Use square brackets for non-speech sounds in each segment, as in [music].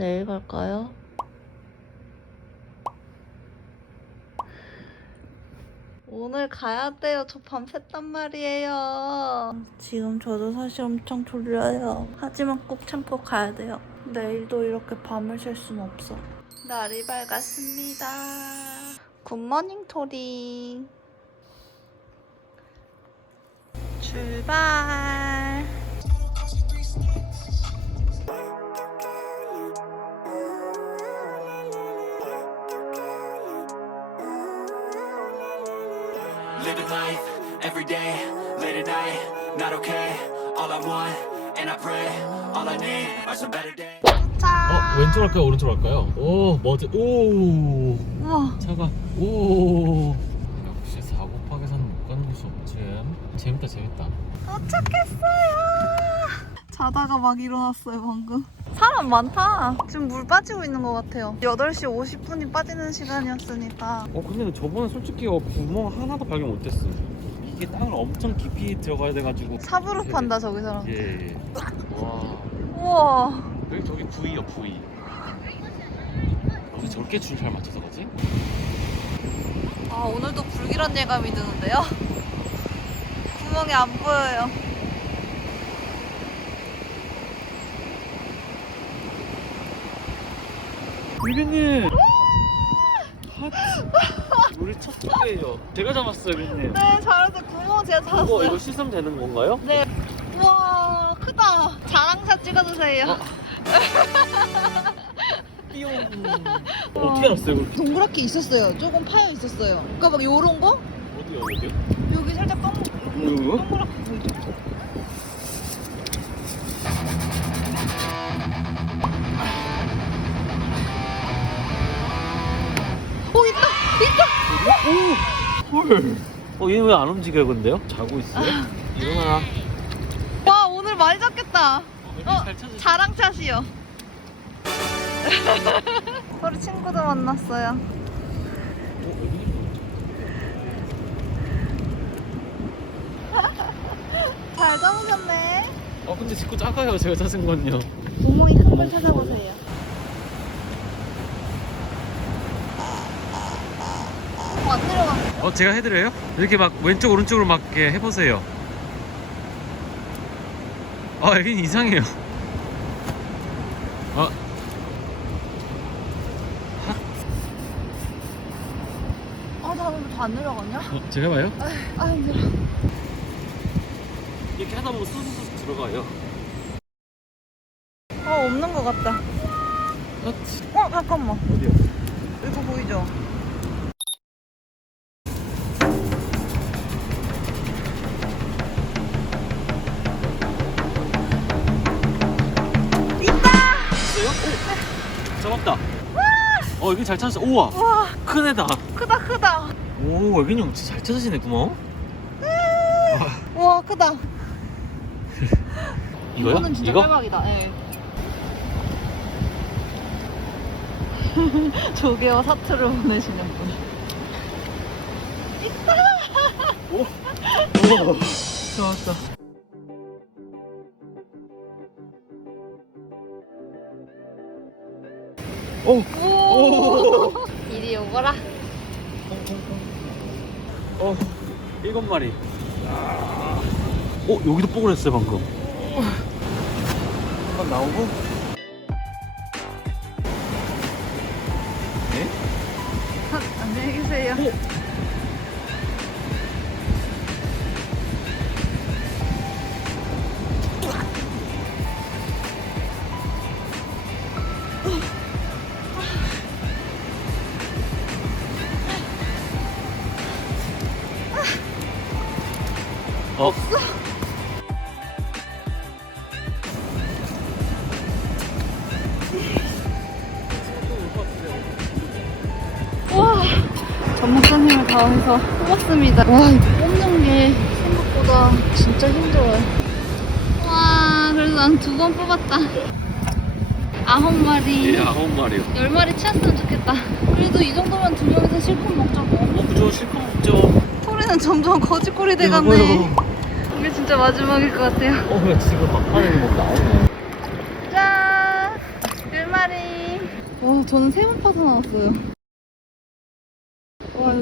내일 갈까요? 오늘 가야 돼요. 저 밤샜단 말이에요. 지금 저도 사실 엄청 졸려요. 하지만 꼭 참고 가야 돼요. 내일도 이렇게 밤을 샐 순 없어. 날이 밝았습니다. 굿모닝 토리. 출발. Living life every day, late at night, not okay. All I want, and I pray, all I need are some better days. 어 왼쪽 할까요 오른쪽 할까요? 오 뭐지? 오 우와. 차가 오 역시 사고 파괴사는 못 가는 곳이 없지 재밌다 재밌다 도착했어요. 자다가 막 일어났어요, 방금. 사람 많다. 지금 물 빠지고 있는 것 같아요. 8시 50분이 빠지는 시간이었으니까. 어 근데 저번에 솔직히 어, 구멍 하나도 발견 못했어 이게 땅을 엄청 깊이 들어가야 돼가지고 삽으로 판다, 저기 사람. 예. 와 우와. 여기 저기 부위요 부위 어떻게 저렇게 줄 잘 맞춰서 가지? 아, 오늘도 불길한 예감이 드는데요? [laughs] 구멍이 안 보여요. 유빈님 우리 첫 토끼예요 제가 잡았어요 유빈님 네, 잘했어요. 구멍 제가 이거 찾았어요. 이거 씻으면 되는 건가요? 네. 우와, 크다. 자랑샷 찍어주세요. 어. [laughs] 띠용 어떻게 알았어요 이거 동그랗게 있었어요. 조금 파여 있었어요. 그러니까 막 요런 거? 어디요 어디요? 여기 살짝 이거? 동그랗게 보이죠? 있다! 헐. 어, 얘는 왜안 움직여요, 근데요? 자고 있어요? 일어나. 와, 오늘 많이 잡겠다. 어, 자랑샷이요. [laughs] 우리 친구도 만났어요. [laughs] 잘 잡으셨네. 어, 근데 자꾸 작아요, 제가 찾은 건요. 구멍이 큰걸 구멍 찾아보세요. 어, 안 내려가. 어, 제가 해드려요? 이렇게 막 왼쪽, 오른쪽으로 막 이렇게 해보세요. 아, 여긴 이상해요. 어, 아, 나는 더안 내려가냐? 어, 제가 봐요? 아, 힘들어. 이렇게 하다 보면 쑥쑥 들어가요. 어, 없는 것 같다. 어, 어, 잠깐만. 어디요? 이거 보이죠? 잡았다. 어, 여기 잘 찾았어. 우와, 와, 큰 애다. 크다, 크다. 오, 여긴 형 진짜 잘 찾으시네, 구멍. 와, 크다. [laughs] 이거요? 이거는 진짜 이거? 대박이다. 예. [laughs] 조개와 사투를 보내시는 분. [laughs] 오, 오, 잡았다. 오, 오! 이리 오거라. 어, 일곱 마리. 어, 여기도 뽀글했어요 방금. 한번 나오고. 네? 안녕히 계세요. 어. 목사님을 다해서 뽑았습니다. 와, 이거 뽑는 게 생각보다 진짜 힘들어요. 와, 그래서 난 두 번 뽑았다. 아홉 마리, 예, 아홉 마리요. 열 마리 치웠으면 좋겠다. 그래도 이 정도면 두 명이서 실컷 먹자고. 어, 그죠? 실컷 먹죠. 소리는 점점 거짓골이 돼가네. 이게 진짜 마지막일 것 같아요. 어, 왜 지금 막판에 뭐 나오네. 짠! 열 마리. 와, 저는 세 번 파서 나왔어요.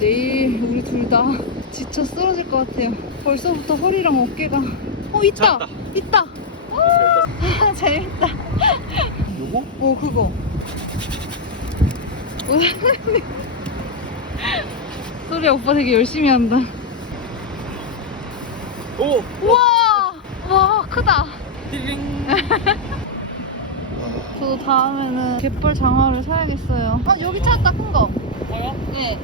내일 우리 둘 다 지쳐 쓰러질 것 같아요. 벌써부터 허리랑 어깨가. 어, 있다! 찾았다. 있다! 아, 재밌다. 요거? 오, 그거. 소리 오빠 되게 열심히 한다. 오! 우와! 와, 크다. 띠링! 저도 다음에는 갯벌 장어를 사야겠어요. 어, 여기 찾았다, 큰 거. 뭐야? 네.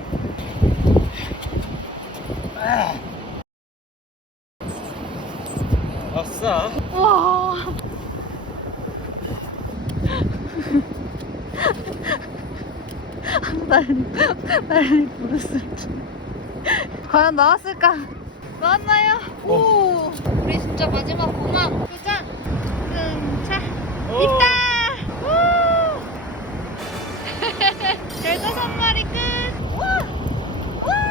아싸! 와. 난리, 난리 부르스. 과연 나왔을까? 나왔나요? 오. 우리 진짜 마지막 공항 도착. 등차. 있다. 우. 열다섯 마리 끝. 와.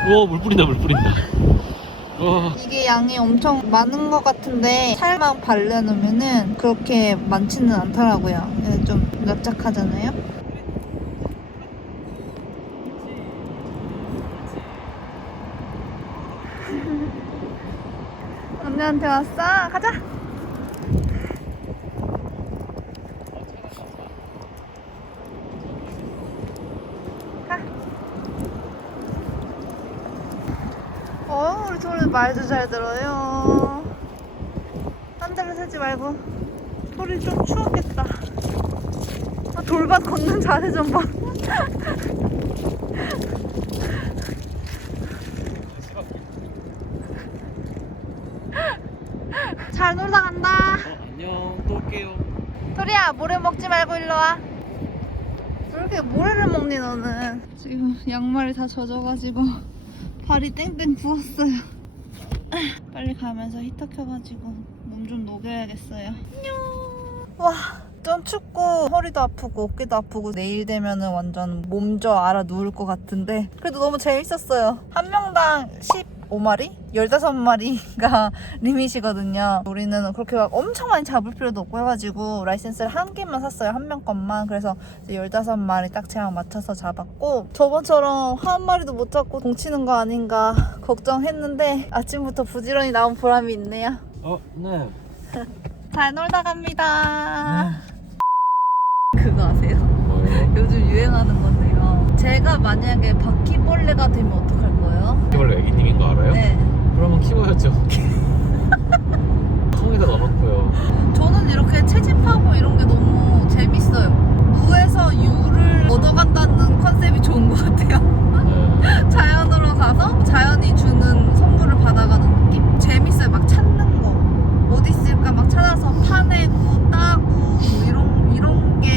우와 물 뿌린다 물 뿌린다 와 이게 양이 엄청 많은 것 같은데 살만 바르놓으면은 그렇게 많지는 않더라고요. 그래서 좀 납작하잖아요. [laughs] 언니한테 왔어? 가자. 가. 어, 우리 둘이 말도 잘 들어요. 딴 데로 세지 말고. 소리 좀 추웠겠다. 아, 돌밭 걷는 자세 좀 봐. [laughs] 잘 놀다 간다. 어, 안녕 또 올게요 토리야, 모래 먹지 말고 일로 와. 왜 이렇게 모래를 먹니 너는? 지금 양말이 다 젖어가지고 발이 땡땡 부었어요. [laughs] 빨리 가면서 히터 켜가지고 몸 좀 녹여야겠어요. 안녕. 와. 좀 춥고 허리도 아프고 어깨도 아프고 내일 되면은 완전 몸져 알아 누울 것 같은데 그래도 너무 재밌었어요 한 명당 15마리? 15마리가 [laughs] 리밋이거든요 우리는 그렇게 막 엄청 많이 잡을 필요도 없고 해가지고 라이센스를 한 개만 샀어요 한 명 것만 그래서 이제 15마리 딱 제랑 맞춰서 잡았고 저번처럼 한 마리도 못 잡고 동치는 거 아닌가 [laughs] 걱정했는데 아침부터 부지런히 나온 보람이 있네요 어? 네 [laughs] 잘 놀다 갑니다 그거 아세요? 요즘 유행하는 건데요. 제가 만약에 바퀴벌레가 되면 어떡할 거예요? 이걸로 애기님인 거 알아요? 네. 그러면 키워야죠 [laughs] 통에다 넣어놓고요 저는 이렇게 채집하고 이런 게 너무 재밌어요. 무에서 유를 얻어간다는 컨셉이 좋은 것 같아요. 네. [laughs] 자연으로 가서 자연이 주는 선물을 받아가는 느낌? 재밌어요. 막 찾는 거. 어디 있을까 막 찾아서 파내고 따고 뭐 이런 이런 게.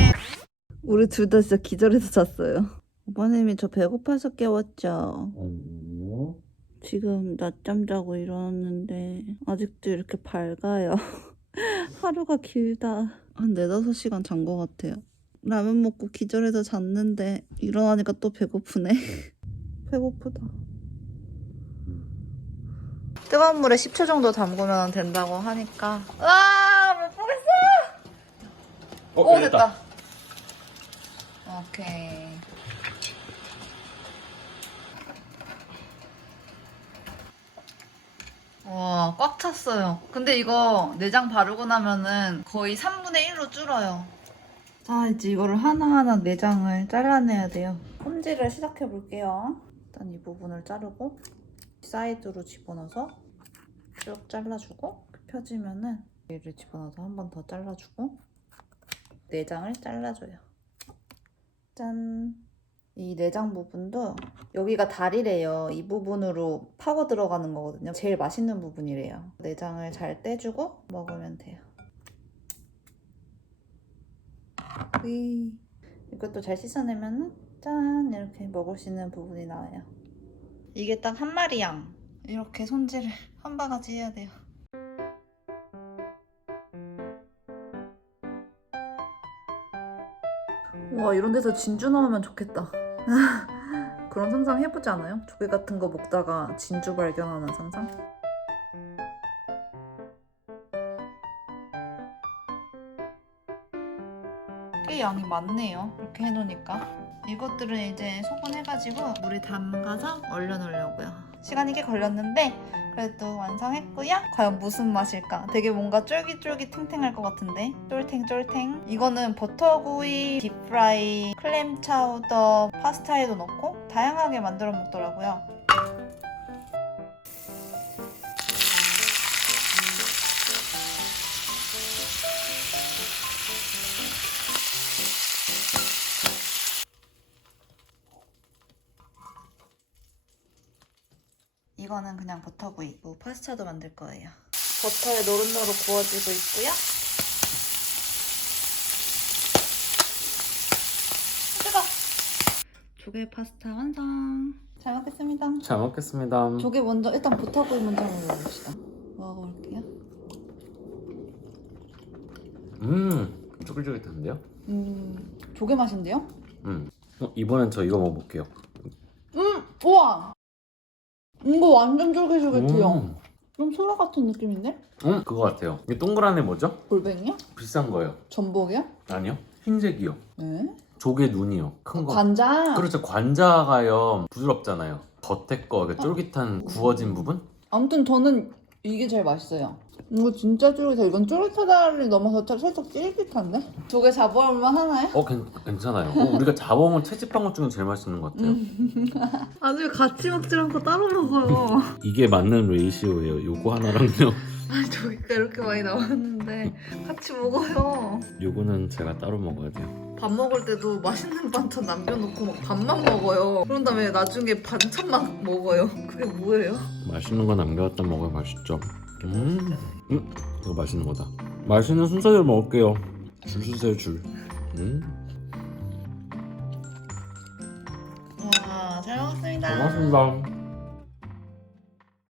우리 둘 다 진짜 기절해서 잤어요. 오빠님이 저 배고파서 깨웠죠. 아니요 지금 낮잠 자고 일어났는데 아직도 이렇게 밝아요. [laughs] 하루가 길다. 한 4, 5시간 잔 것 같아요. 라면 먹고 기절해서 잤는데 일어나니까 또 배고프네. [laughs] 배고프다. 뜨거운 물에 10초 정도 담그면 된다고 하니까 와, 못 보겠어! 어, 오, 됐다. 오케이. 와, 꽉 찼어요. 근데 이거 내장 바르고 나면은 거의 3분의 1로 줄어요. 자, 이제 이거를 하나하나 내장을 잘라내야 돼요. 홈질을 시작해 볼게요. 일단 이 부분을 자르고 사이드로 집어넣어서 쭉 잘라주고 펴지면은 얘를 집어넣어서 한 번 더 잘라주고 내장을 잘라줘요. 짠. 이 내장 부분도 여기가 다리래요. 이 부분으로 파고 들어가는 거거든요. 제일 맛있는 부분이래요. 내장을 잘 떼주고 먹으면 돼요. 으이. 이것도 잘 씻어내면은 짠 이렇게 먹을 수 있는 부분이 나와요. 이게 딱 한 마리 양. 이렇게 손질을 [laughs] 한 바가지 해야 돼요. 와 이런 데서 진주 나오면 좋겠다. [laughs] 그런 상상 해보지 않아요? 조개 같은 거 먹다가 진주 발견하는 상상? 꽤 양이 많네요. 이렇게 해놓으니까. 이것들은 이제 소분해가지고 물에 담가서 얼려놓으려고요. 시간이 꽤 걸렸는데 그래도 완성했고요. 과연 무슨 맛일까? 되게 뭔가 쫄깃쫄깃 탱탱할 것 같은데 쫄탱쫄탱. 이거는 버터구이, 딥프라이, 클램 차우더, 파스타에도 넣고 다양하게 만들어 먹더라고요. 이거는 그냥 버터구이고 파스타도 만들 거예요. 버터에 노릇노릇 구워지고 있고요. 뜨거. 조개 파스타 완성. 잘 먹겠습니다. 잘 먹겠습니다. 조개 먼저 일단 버터구이 먼저 먹어봅시다. 먹어볼게요. 음, 쫄깃쫄깃한데요? 음, 조개 맛인데요? 음. 어, 이번엔 저 이거 먹어볼게요. 음, 우와. 이거 완전 쫄깃쫄깃해요. 음, 좀 소라 같은 느낌인데? 음, 그거 같아요. 이 동그란 애 뭐죠? 골뱅이요? 비싼 거요. 전복이요? 아니요. 흰색이요. 네. 조개 눈이요. 큰 거. 관자. 그렇죠. 관자가요. 부드럽잖아요. 겉에 거, 그 쫄깃한 구워진 부분? 아무튼 저는 이게 제일 맛있어요. 이거 진짜 쫄깃해. 이건 쫄깃하다를 넘어서 차- 살짝 쫄깃한데? 조개 잡아올만 하나요? 어, 괜, 괜찮아요. 어, 우리가 잡아먹은 채집한 것 중에 제일 맛있는 것 같아요. [laughs] 아주 같이 먹지 않고 따로 먹어요. [laughs] 이게 맞는 레이시오예요. 요거 하나랑요. [laughs] 아니 조개가 이렇게 많이 나왔는데 같이 먹어요. 요거는 제가 따로 먹어야 돼요. 밥 먹을 때도 맛있는 [laughs] 반찬 남겨놓고 막 밥만 먹어요. 그런 다음에 나중에 반찬만 [laughs] 먹어요. 그게 뭐예요? 맛있는 거 남겨왔다 먹으면 맛있죠. 음, 음, 이거 맛있는 거다. 맛있는 순서대로 먹을게요. 줄 주세요 줄. 음, 와, 잘 먹었습니다. 고맙습니다.